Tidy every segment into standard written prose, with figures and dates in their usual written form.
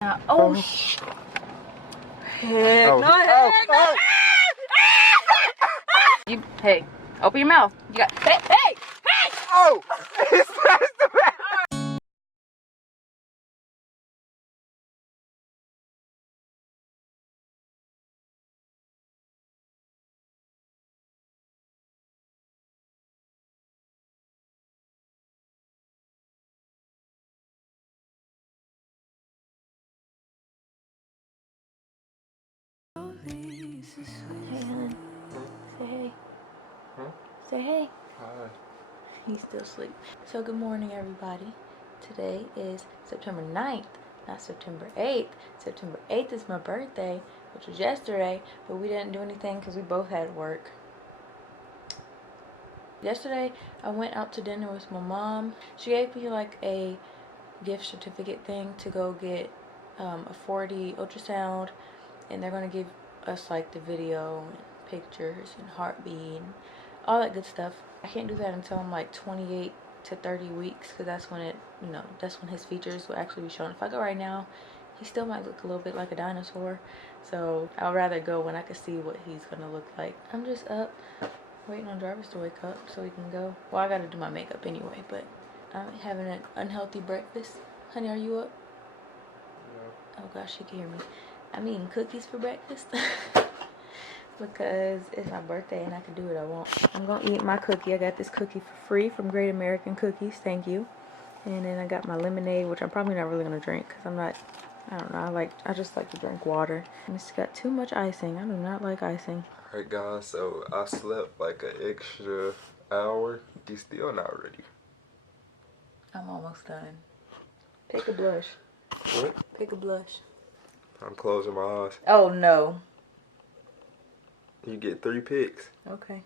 Oh, heck no, heck no. You, hey, open your mouth. You got, hey, hey, hey! Oh! He smashed the back! Hey, hon. Say hey. Huh? Say hey. Hi. He's still asleep. So good morning, everybody. Today is September 9th, not September 8th. September 8th is my birthday, which was yesterday, but we didn't do anything because we both had work. Yesterday, I went out to dinner with my mom. She gave me like a gift certificate thing to go get a 4D ultrasound, and they're going to give us like the video and pictures and heartbeat and all that good stuff. I can't do that until I'm like 28 to 30 weeks because that's when it, you know, that's when his features will actually be shown. If I go right now, he still might look a little bit like a dinosaur. So I'd rather go when I can see what he's going to look like. I'm just up waiting on Jarvis to wake up so he can go. Well, I got to do my makeup anyway, but I'm having an unhealthy breakfast. Honey, are you up? No. Oh gosh, she can hear me. I'm eating cookies for breakfast. Because it's my birthday and I can do what I want. I'm gonna eat my cookie. I got this cookie for free from Great American Cookies. Thank you. And then I got my lemonade, which I'm probably not really gonna drink because I'm not, I don't know, I just like to drink water. And it's got too much icing. I do not like icing. Alright guys, so I slept like an extra hour. You still not ready. I'm almost done. Pick a blush. What? Pick a blush. I'm closing my eyes. Oh no. You get 3 picks. Okay.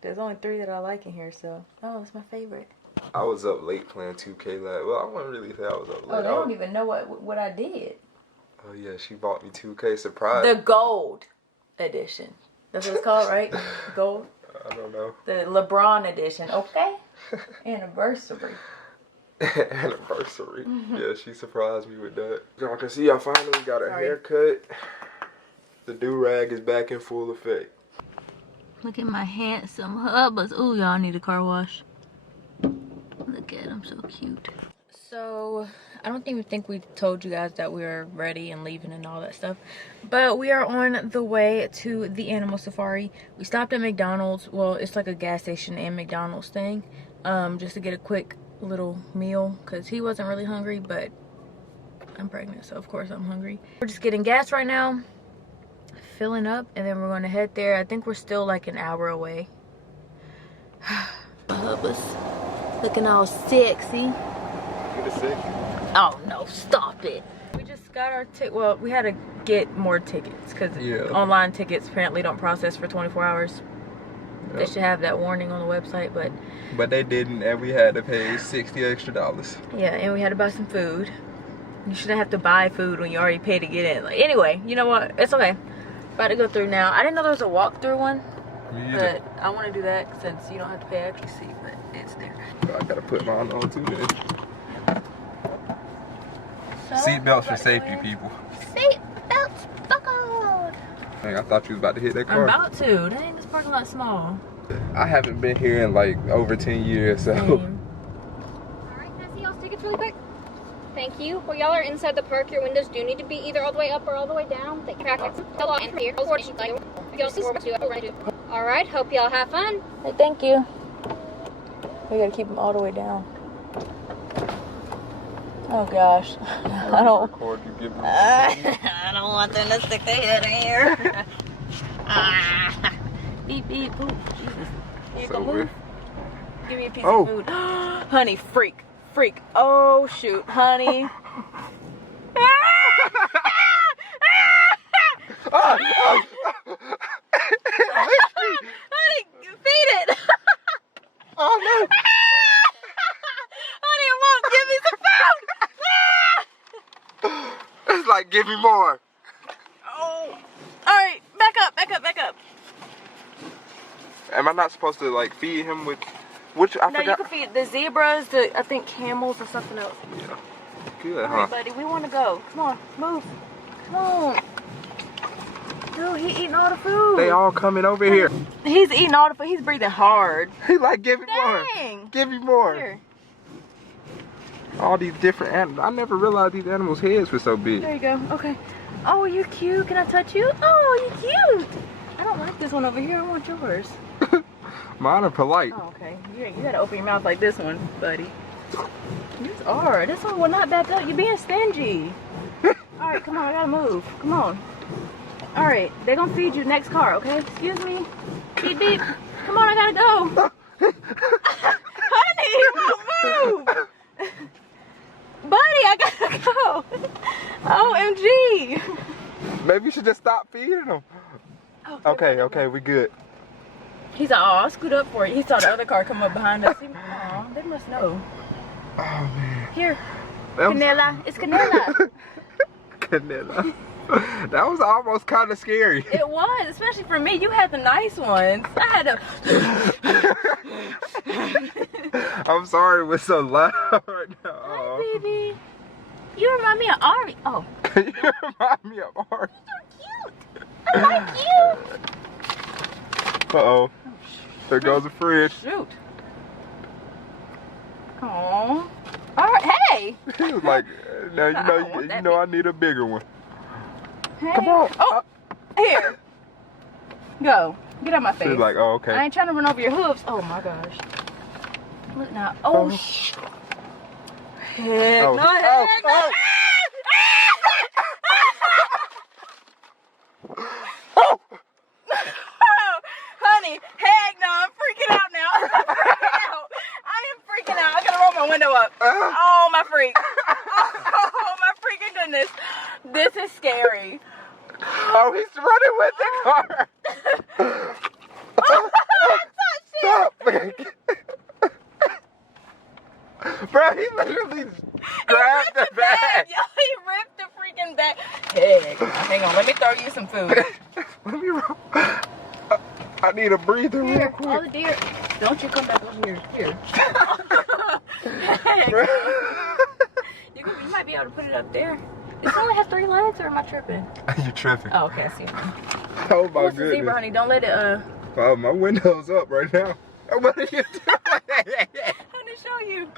There's only 3 that I like in here, so. Oh, it's my favorite. I was up late playing 2K last. Well, I wouldn't really say I was up late. Oh, they don't even know what I did. Oh yeah, she bought me 2K surprise. The gold edition. That's what it's called, right? Gold. I don't know. The LeBron edition, okay? Anniversary. Anniversary. Yeah, she surprised me with that. Y'all can see I finally got a haircut. The do-rag is back in full effect. Look at my handsome hubba's. Ooh, y'all need a car wash. Look at him, so cute. So, I don't even think we told you guys that we were ready and leaving and all that stuff. But we are on the way to the animal safari. We stopped at McDonald's. Well, it's like a gas station and McDonald's thing. Just to get a quick little meal. Because he wasn't really hungry, but I'm pregnant, so of course I'm hungry. We're just getting gas right now. Filling up, and then we're going to head there. I think we're still like an hour away. Hubba's looking all sexy. Get a sec. Oh no, stop it. We just got our ticket. Well, we had to get more tickets because online tickets apparently don't process for 24 hours. Yep. They should have that warning on the website, but they didn't, and we had to pay $60 extra. Yeah, and we had to buy some food. You shouldn't have to buy food when you already paid to get in. Like, anyway, you know what? It's okay. About to go through now. I didn't know there was a walkthrough one. But I want to do that since you don't have to pay extra seat, but it's there. I gotta put mine on too then. So, Seatbelts for safety, people. Seatbelts buckled. Dang, I thought you was about to hit that car. I'm about to. Dang, this parking lot's small. I haven't been here in like over 10 years, so. Alright, can I see y'all's tickets really quick? Thank you. While y'all are inside the park, your windows do need to be either all the way up or all the way down. Thank you. Alright, hope y'all have fun. Hey, thank you. We gotta keep them all the way down. Oh gosh. I don't want them to stick their head in here. Beep beep poop. Jesus. You go move. Give me a piece of food. Honey, freak. Oh shoot, honey. Honey, feed it. Oh no. Honey, it won't give me some food. It's like, give me more. Oh. Alright, back up. Am I not supposed to like feed him with which I forgot? No, you can feed the zebras, I think camels or something else. Yeah. good, All huh? right, buddy, we want to go. Come on, move. Come on. Dude, he eating all the food. They all coming over here. He's eating all the food. He's breathing hard. He like, give me Dang. more. Give me more. Here. All these different animals. I never realized these animals' heads were so big. There you go. Okay. Oh, you're cute. Can I touch you? Oh, you're cute. I don't like this one over here. I want yours. Mine are polite. Oh, okay. You gotta open your mouth like this one, buddy. These are. This one will not back up. You're being stingy. All right, come on. I gotta move. Come on. All right. They're gonna feed you next car, okay? Excuse me. Beep, beep. Come on. I gotta go. Honey, you won't move. Buddy, I gotta go. OMG. Maybe you should just stop feeding them. Okay, we good. He's like, oh, I'll scoot up for you. He saw the other car come up behind us. Aw, they must know. Oh, man. Here, Canela. It's Canela. Canela. That was almost kind of scary. It was, especially for me. You had the nice ones. I had to. I'm sorry it was so loud right now. Hi, baby. You remind me of Ari. Oh. You remind me of Ari. You're cute. I like you. Uh-oh. There goes the fridge. Shoot. Aww. All right, hey. He was like, now you know I need a bigger one. Hey. Come on. Oh, here. Go. Get out my face. He's like, oh, okay. I ain't trying to run over your hooves. Oh my gosh. Look now. Oh, heck Oh. no, Oh. heck no. Oh. Honey, heck no, I'm freaking out now. I'm freaking out. I am freaking out. I gotta roll my window up. Oh my freak. Oh my freaking goodness. This is scary. Oh, he's running with the car. Stop. Bro, he literally grabbed the bag. Yo, he ripped the freaking bag. Heck, hang on, let me throw you some food. Let me roll. I need a breather real Here, quick. all the deer. Don't you come back over here. Here. Heck, Bro. you might be able to put it up there. It only has 3 legs, or am I tripping? You tripping. Oh, okay, I see it. Oh my What's the zebra, goodness. honey? Don't let it, Oh, my window's up right now. What are you doing? honey, show you.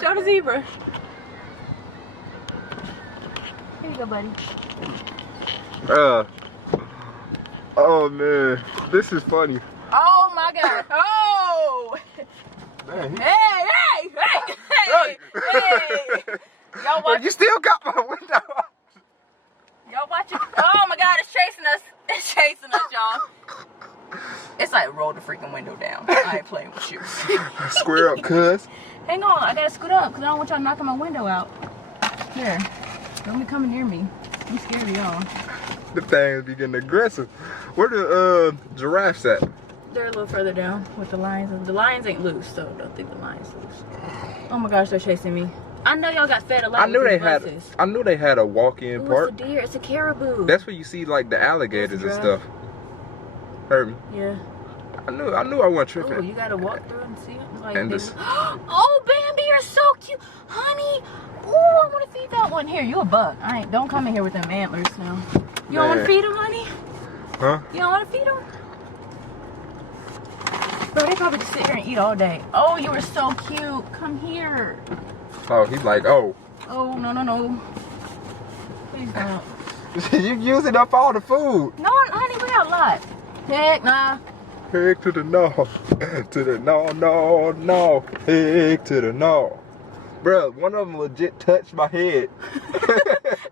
Show the zebra. Here you go, buddy. Oh man, this is funny. Oh my God. Oh. Man, Hey. Y'all watch. you still got my window up. Y'all watch it. Oh my God, it's chasing us. It's chasing us, y'all. It's like roll the freaking window down. I ain't playing with you. Square up, cuz. Hang on, I gotta scoot up because I don't want y'all knocking my window out. Here, don't be coming near me. I'm scared of y'all. The things be getting aggressive. Where the giraffes at? They're a little further down with the lions. The lions ain't loose, so don't think the lions loose. Oh my gosh, they're chasing me. I know y'all got fed a lot. I knew with they these had. buses. I knew they had a walk-in Ooh, park. it's a deer. It's a caribou. That's where you see like the alligators and stuff. Heard me. Yeah. I knew I wasn't Oh, tripping. you gotta walk through and see it. Like And they- this- Oh, Bambi, you're so cute, honey. Oh, I want to feed that one. Here, you a buck. All right, don't come in here with them antlers now. You don't want to Man. feed him, honey? Huh? You don't want to feed him? Bro, they probably just sit here and eat all day. Oh, you were so cute. Come here. Oh, he's like, oh. Oh, no. Please don't. You using up all the food. No, honey, we got a lot. Heck, nah. Heck to the no. To the no. Heck to the no. Bro, one of them legit touched my head.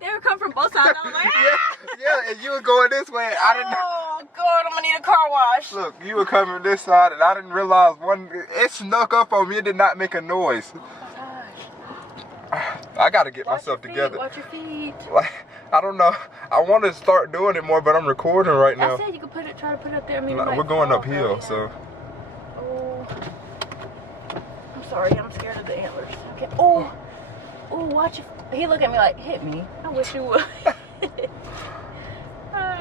They would come from both sides. I was like, ah! Yeah, and you were going this way. I didn't. Oh, God, I'm gonna need a car wash. Look, you were coming this side, and I didn't realize it snuck up on me. It did not make a noise. I gotta get myself together. Watch your feet. Like, I don't know. I want to start doing it more, but I'm recording right I now. said you could try to put it up there. Maybe No, it might we're going fall, uphill, yeah. so. Oh, I'm sorry. I'm scared of the antlers. Okay. Oh, watch it. He looked at me like, hit me. I wish you would.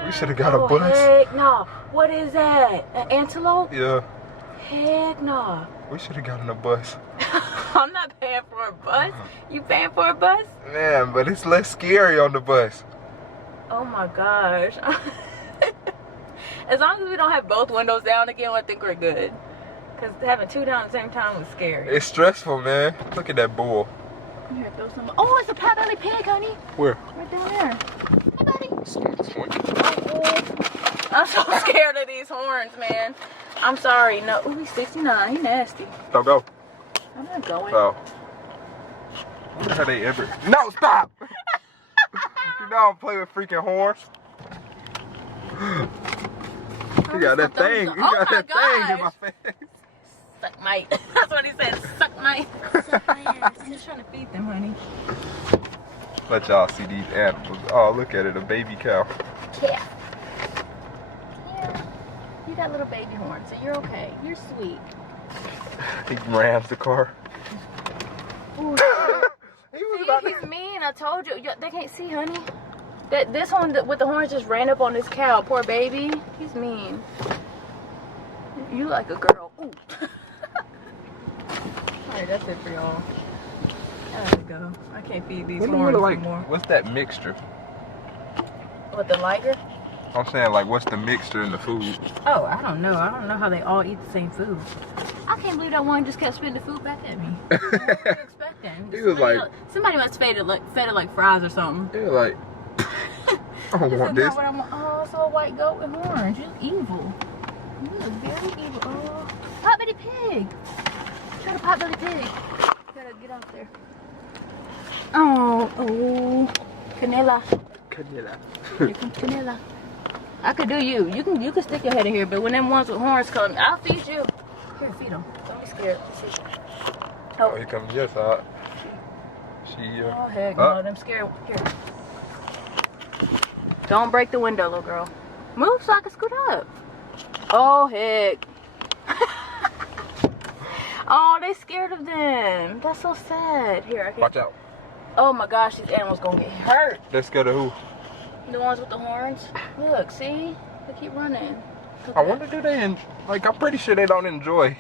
We should have got a bus. Heck no. What is that? An antelope? Yeah, Heck no. we should have gotten a bus. I'm not paying for a bus. You paying for a bus? Man, but it's less scary on the bus. Oh my gosh. As long as we don't have both windows down again, I think we're good. Because having two down at the same time was scary. It's stressful, man. Look at that bull. I'm here, throw some. Oh, it's a potbelly pig, honey. Where? Right down there. Hey, buddy. Oh, I'm so scared of these horns, man. I'm sorry. No. Ooh, he's 69. He nasty. don't go. I'm not going. Oh. I wonder how they ever. No, stop! You know I don't play with freaking horns. You got that thing. You got that thing in my face. Suck my. That's what he said. Suck my. Suck my ass. I'm just trying to feed them, honey. Let y'all see these animals. Oh, look at it, a baby cow. Yeah. Yeah. You got little baby horns, so you're okay. You're sweet. He rams the car. Ooh, He was see, about to... he's mean. I told you. They can't see, honey. This one with the horns just ran up on this cow. Poor baby. He's mean. You like a girl. Ooh. Alright, that's it for y'all. I gotta go. I can't feed these horns anymore. What's that mixture? What, the liger? I'm saying, like, what's the mixture in the food? Oh, I don't know. I don't know how they all eat the same food. I can't believe that one just kept spitting the food back at me. What were you expecting? He was like... Somebody must fed it like fries or something. He was like... I don't want this. What I want. Oh, it's a white goat with horns. You're evil. You look very evil. Oh, potbelly pig. Try to potbelly pig. You gotta get out there. Oh, Canela. Canela. Here comes Canela. I could do you. You can stick your head in here, but when them ones with horns come, I'll feed you. Here, feed them. Don't be scared. Oh, here comes your side. She, Oh, heck no. Them scared. Here. Don't break the window, little girl. Move so I can scoot up. Oh, heck. Oh, they scared of them. That's so sad. Here, I can... Watch out. Oh my gosh, these animals gonna get hurt. They're scared of who? The ones with the horns. Look, see? They keep running. I wonder, do they, like, I'm pretty sure they don't enjoy,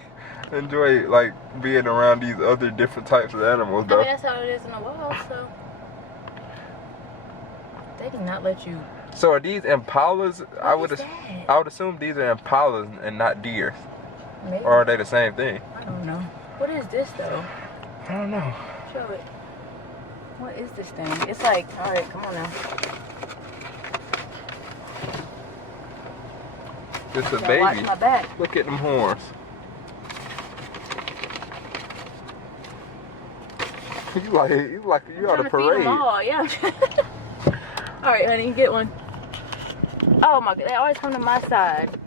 like, being around these other different types of animals, I though. mean, that's how it is in the wild, so. They do not let you. So are these impalas? I would that? assume these are impalas and not deer. Maybe. Or are they the same thing? I don't know. What is this, though? I don't know. Show it. What is this thing? It's like, all right, come on now. It's a Gotta watch baby. my back. Look at them horns. you on a parade. Them all. Yeah. All right, honey, get one. Oh my God, they always come to my side.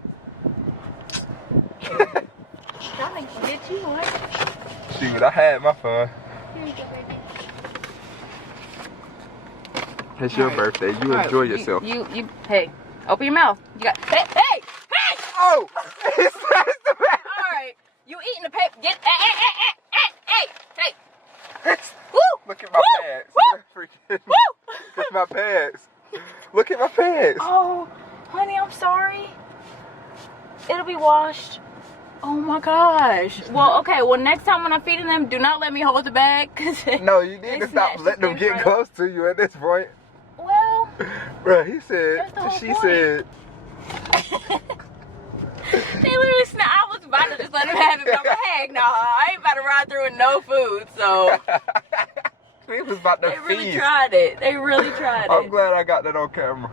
Trying to get you one. Shoot, I had my fun. Here you go, baby. It's your birthday. You enjoy yourself. You, hey, open your mouth. You got, hey! Oh! It smashed the back. All right, you eating the paper. Get, hey! Woo! Look at my pads. Woo! Look Woo! at my pads. Look at my pads. Oh, honey, I'm sorry. It'll be washed. Oh my gosh. Well, okay. Well, next time when I'm feeding them, do not let me hold the bag. No, you need to stop letting them get close to you at this point. Well, Bro, he said, she said. They literally I was about to just let him have it, but I'm like, heck no, I ain't about to ride through with no food, so. He was about to They really feast. tried it. They really tried it. I'm glad I got that on camera.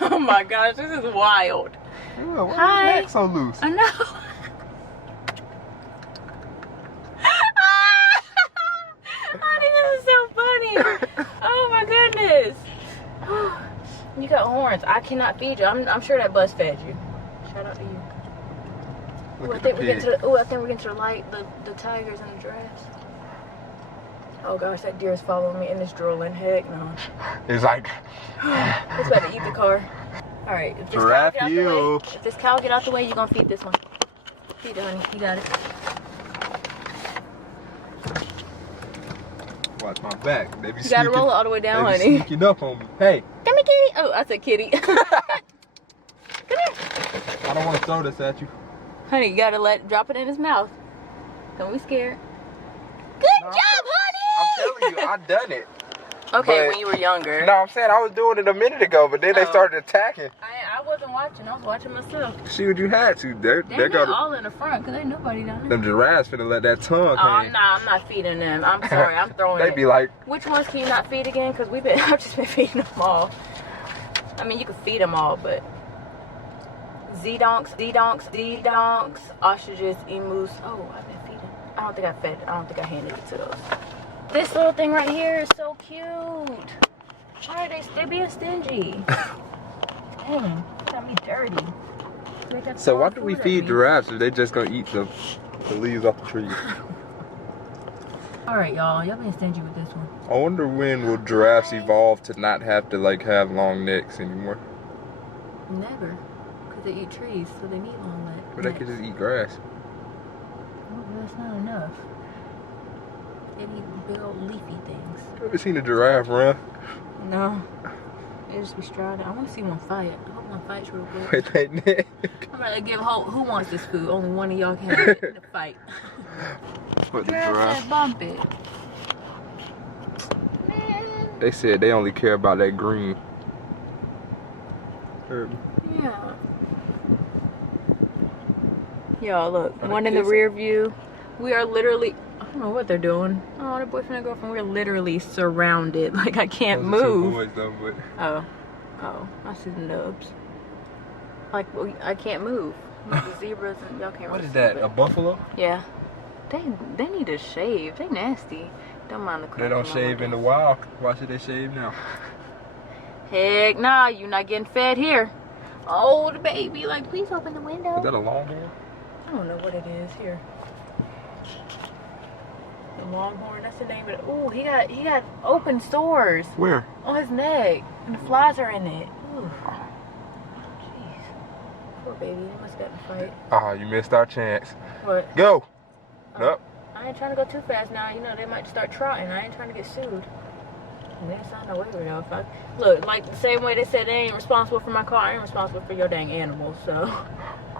Oh my gosh, this is wild. Yeah, why Hi. your neck so loose? I know. Honey, this is so funny. Oh my goodness. You got horns. I cannot feed you. I'm sure that bus fed you. Shout out to you. Look Ooh, I at think the we get pig. to the. Ooh, I think we're getting to the light. The tigers and the giraffes. Oh gosh, that deer is following me and it's drooling. Heck no. It's like. It's about to eat the car. All right. If this cow get out the way, if this cow get out the way, you're gonna feed this one. Feed it, honey. You got it. Watch my back. They be You gotta roll it all the way down, they be honey. sneaking up on me. Hey. Come here, kitty. Oh, I said kitty. Come here. I don't want to throw this at you. Honey, you gotta drop it in his mouth. Don't be scared. Good No, job, honey! I'm telling you, I done it. Okay, But- when you were younger. No, I'm saying I was doing it a minute ago, but then they Oh. started attacking. I wasn't watching. I was watching myself. Shoot, you had to. They're They gonna. all in the front because ain't nobody down there. Them giraffes finna let that tongue hang. I'm not feeding them. I'm sorry, I'm throwing They it. be like, Which ones can you not feed again? Because I've just been feeding them all. I mean, you can feed them all, but Z-donks, ostriches, emus. Oh, I've been feeding. I don't think I handed it to those. This little thing right here is so cute. Why are they being stingy? Dang, got me dirty. They got so why throwing do we food at feed me. giraffes if they just gonna eat the leaves off the trees? All right, y'all being stingy with this one. I wonder when will giraffes evolve to not have to like have long necks anymore? Never, because they eat trees, so they need long legs. But they could just eat grass. Oh, that's not enough. They eat big old leafy things. Ever seen a giraffe run? No. They just be striding. I want to see one fight. I hope one fights real quick. With their neck. I'm gonna give who wants this food? Only one of y'all can have it in the fight. What the Giraffe giraffe? said bump it. Man. They said they only care about that green. Heard me. Yeah. Y'all look. Are they One in the kissing? rear view. We are literally. I don't know what they're doing. Oh, their boyfriend and girlfriend. We're literally surrounded. Like I can't Those are two move. boys, though, but Oh, I see the nubs. Like I can't move. The zebras and y'all can't. what really is see, that? but- A buffalo? Yeah. They need to shave. They nasty. Don't mind the. They don't shave in the wild. Why should they shave now? Heck nah, you not getting fed here. Oh, the baby. Like, please open the window. Is that a longhorn? I don't know what it is here. The longhorn. That's the name of it. Ooh, he got open sores Where? on his neck, and the flies are in it. Ooh. Jeez. Poor baby. They must have gotten a fight. Ah, you missed our chance. What? Go. Oh. Nope. I ain't trying to go too fast now. You know, they might start trotting. I ain't trying to get sued. And they signed a waiver though. If I look, like the same way they said they ain't responsible for my car, I ain't responsible for your dang animals. So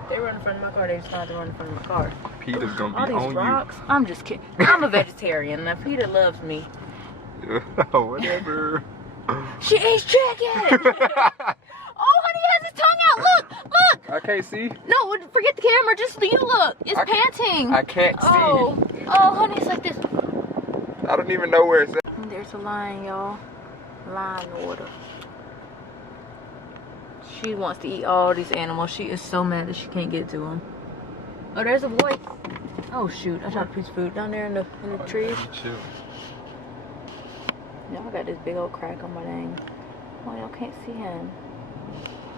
they run in front of my car, they decide to run in front of my car. Peter's gonna All be these on rocks. I'm just kidding. I'm a vegetarian. Now Peter loves me. you. Whatever. She eats chicken. Oh, honey, he has his tongue out. Look. I can't see. No, forget the camera. Just you look. It's I can't- panting. I can't see. Oh, honey, it's like this. I don't even know where it's at. There's a lion, y'all. Lion order. She wants to eat all these animals. She is so mad that she can't get to them. Oh, there's a boy. Oh shoot! I dropped a piece of food down there in the trees. Chill. Y'all got this big old crack on my dang. Oh, y'all can't see him.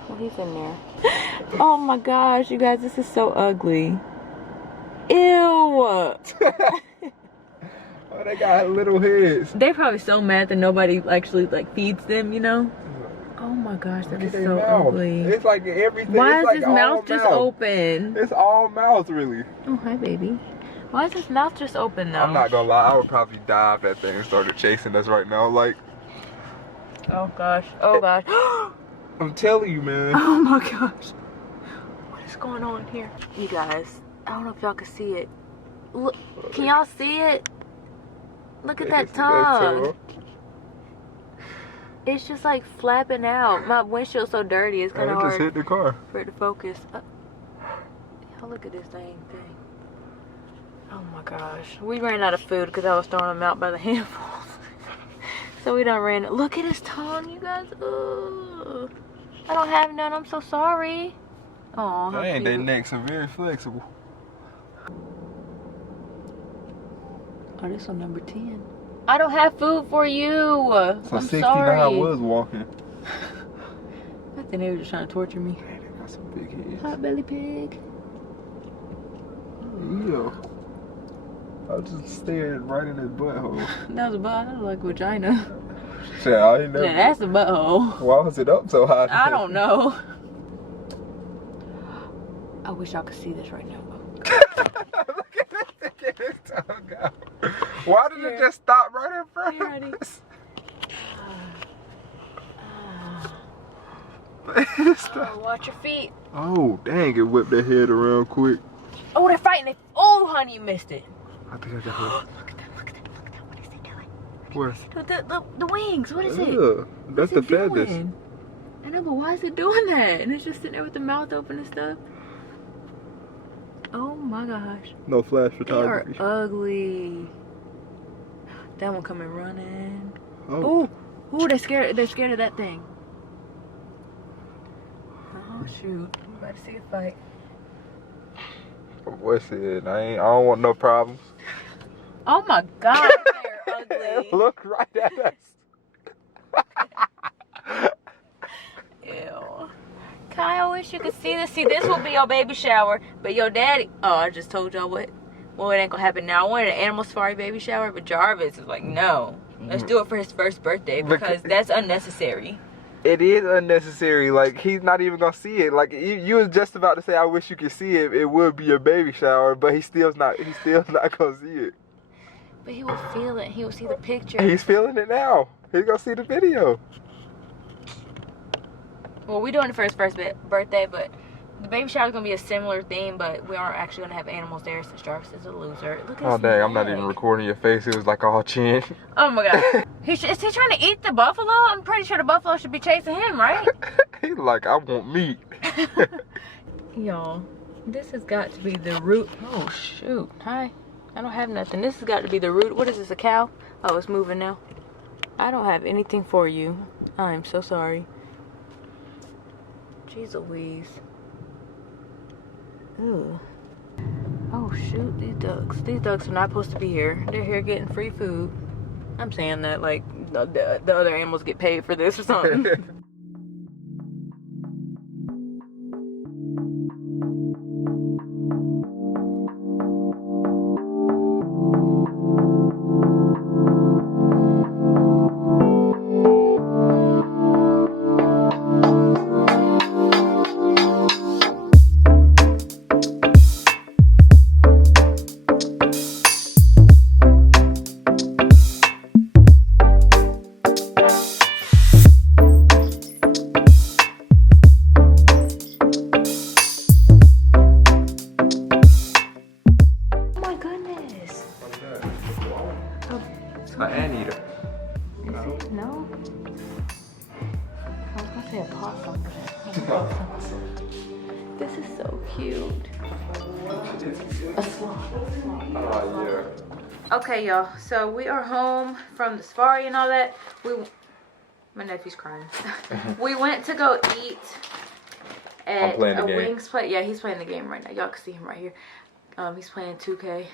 Well, he's in there. Oh my gosh, you guys, this is so ugly. Ew. Oh, they got little heads. They're probably so mad that nobody actually like feeds them, you know? Oh my gosh, that is Look at so their mouth. ugly. It's like everything. Why it's is like his all mouth just open? It's all mouth, really. Oh, hi, baby. Why is his mouth just open though? I'm not gonna lie, I would probably die if that thing started chasing us right now. Like, Oh gosh. Oh gosh. I'm telling you, man. Oh my gosh. What is going on here? You guys, I don't know if y'all can see it. Look, can y'all see it? Look at that tongue. It's just like flapping out. My windshield's so dirty, it's kind It of just hard hit the car. for it to focus. Y'all look at this dang thing. Oh my gosh. We ran out of food because I was throwing them out by the handfuls. So we done ran. Look at his tongue, you guys. Ugh. I don't have none. I'm so sorry. Oh, how Dang, their cute. necks are very flexible. Oh, this one number 10. I don't have food for you. So I'm 69 sorry. was walking. I think they were just trying to torture me. Dang, they got some big heads. Hot belly pig. Ew. I was just staring right in his butthole. That was a butt. That was like vagina. Shit, I ain't never. Yeah, that's a butthole. Why was it up so high? I don't know. I wish y'all could see this right now. Look at this, get his tongue out. Why did it just stop right in front Here, honey. of us? Oh, watch your feet. Oh, dang, it whipped their head around quick. Oh, they're fighting. Oh, honey, you missed it. I think I got her. Look at that, look at Where? The wings. What is it? Ugh, that's the feathers. Doing? I know, but why is it doing that? And it's just sitting there with the mouth open and stuff. Oh my gosh. No flash They photography. are ugly. That one coming running. Oh. Ooh, they're scared of that thing. Oh shoot. I'm about to see a fight. My boy said, I don't want no problems. Oh my god, they're ugly. Look right at us. Ew. Kai, I wish you could see this. See, this will be your baby shower. But your daddy, oh, I just told y'all what. Well, it ain't gonna happen now. I wanted an animal safari baby shower, but Jarvis is like, no. Let's do it for his first birthday because that's unnecessary. It is unnecessary. Like, he's not even gonna see it. Like, you was just about to say, I wish you could see it. It would be a baby shower, but he's still not gonna see it. But he will feel it. He will see the picture. He's feeling it now. He's gonna see the video. Well, we're doing it for his first birthday, but the baby shower is gonna be a similar theme, but we aren't actually gonna have animals there since Jarvis is a loser. Look at Oh his dang, I'm not neck. even recording your face. It was like all chin. Oh my god. Is he trying to eat the buffalo? I'm pretty sure the buffalo should be chasing him, right? He's like, I want meat. Y'all, this has got to be the root. Oh shoot. Hi. I don't have nothing. This has got to be the root. What is this, a cow? Oh, it's moving now. I don't have anything for you. I'm so sorry. Jeez Louise. Ooh. Oh shoot, these ducks are not supposed to be here. They're here getting free food. I'm saying that like the other animals get paid for this or something. An anteater. Is it? No? I was gonna say a possum. This is so cute. A sloth. Oh, yeah. Okay, y'all. So we are home from the safari and all that. My nephew's crying. We went to go eat at a wings place. Yeah, he's playing the game right now. Y'all can see him right here. He's playing 2K.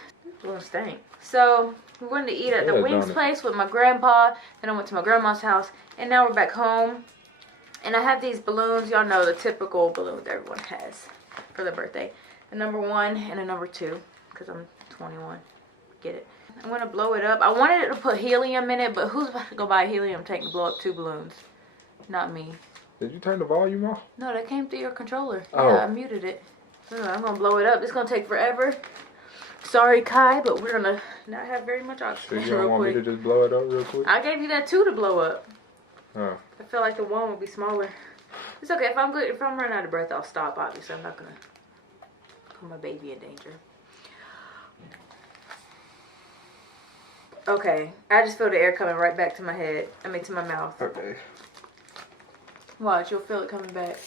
Little stank. So we went to eat at the wings place with my grandpa. Then I went to my grandma's house, and now we're back home. And I have these balloons. Y'all know the typical balloons everyone has for their birthday. A number 1 and a number 2, because I'm 21. Get it? I'm gonna blow it up. I wanted it to put helium in it, but who's about to go buy a helium tank and blow up 2 balloons? Not me. Did you turn the volume off? No, that came through your controller. Oh. Yeah, I muted it. I'm gonna blow it up. It's gonna take forever. Sorry, Kai, but we're gonna not have very much So oxygen. you don't want me to just blow it up real quick? I gave you that 2 to blow up. Oh. I feel like the 1 will be smaller. It's okay. If I'm running out of breath, I'll stop. Obviously, I'm not gonna put my baby in danger. Okay, I just feel the air coming right back to my head. I mean, to my mouth. Okay. Watch, you'll feel it coming back.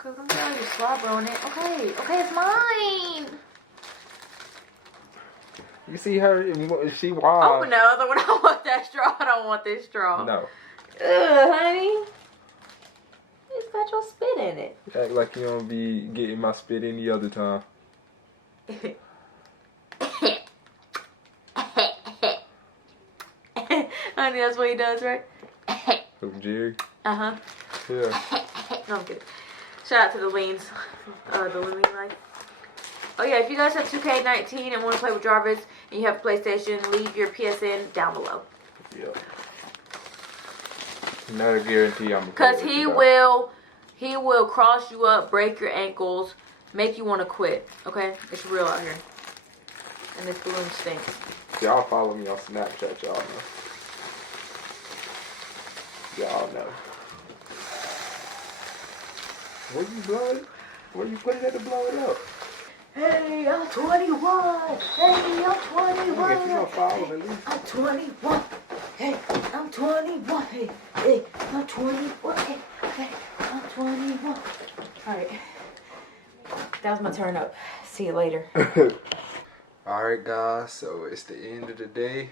Okay, don't get all your slobber on it. Okay, it's mine. You see her? She wild. Open the other one. I want that straw. I don't want this straw. No. Ugh, honey. It's got your spit in it. Act like you don't be getting my spit any other time. Honey, that's what he does, right? Who, Jerry? Uh-huh. Yeah. No, I'm kidding. Shout out to the Leans. The Lean Life. Oh yeah, if you guys have 2K19 and want to play with Jarvis and you have a PlayStation, leave your PSN down below. Yeah. Not a guarantee I'm gonna. Because he will cross you up, break your ankles, make you want to quit. Okay? It's real out here. And this balloon stinks. Y'all follow me on Snapchat, y'all know. Y'all know. Where you blowing? Where you putting it to blow it up? Hey, I'm 21. Hey, I'm 21. If you don't follow at least. I'm 21. Hey, I'm 21. Hey, hey, I'm 21. Hey, hey, I'm 21. Alright. That was my turn up. See you later. Alright guys, so it's the end of the day.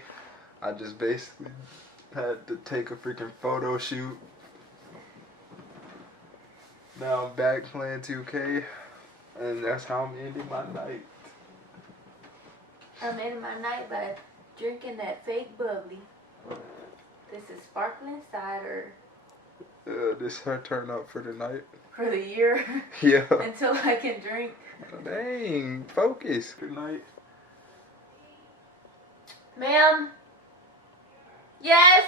I just basically had to take a freaking photo shoot. Now I'm back playing 2K. And that's how I'm ending my night. I'm ending my night by drinking that fake bubbly. This is sparkling cider. This her turn up for the night. For the year. Yeah. Until I can drink. Dang, focus. Good night. Ma'am? Yes?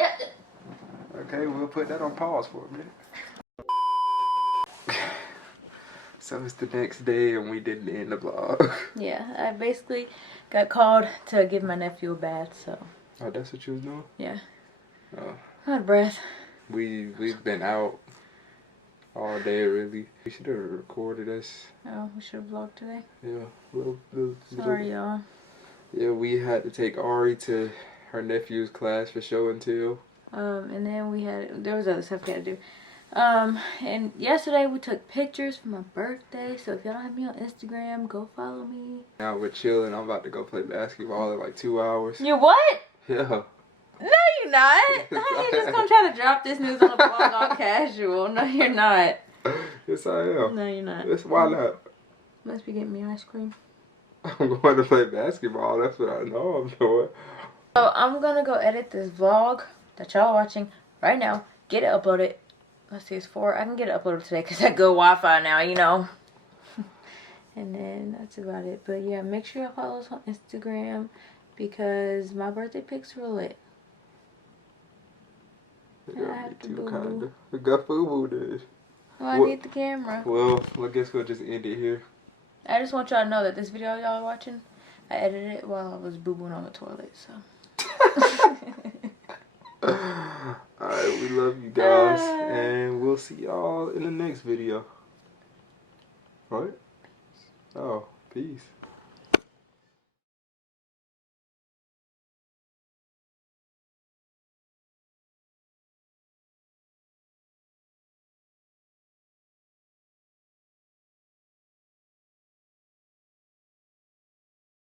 Okay, we'll put that on pause for a minute. So it's the next day and we didn't end the vlog. Yeah, I basically got called to give my nephew a bath, so. Oh, that's what you was doing? Yeah. Oh. Out of breath. We've been out all day really. We should have recorded us. Oh, we should have vlogged today. Yeah. Sorry, y'all. Yeah, we had to take Ari to her nephew's class for show and tell. And then there was other stuff we had to do. And yesterday we took pictures for my birthday, so if y'all don't have me on Instagram, go follow me. Now we're chilling. I'm about to go play basketball in like 2 hours. You what? Yeah. No, you're not. How you just gonna try to drop this news on the vlog all casual? No, you're not. Yes, I am. No, you're not. Yes, why not? Must be getting me ice cream. I'm going to play basketball. That's what I know I'm doing. So I'm gonna go edit this vlog that y'all are watching right now. Get it uploaded. Let's see, it's 4. I can get it uploaded today because I go Wi-Fi now, you know. And then that's about it. But yeah, make sure y'all follow us on Instagram because my birthday pics were lit. I have to boo-boo. We got boo-boo this. Oh, I need the camera. Well, I guess we'll just end it here. I just want y'all to know that this video y'all are watching, I edited it while I was boo-booing on the toilet, so. Alright, we love you guys. And we'll see y'all in the next video. Right? Oh, peace.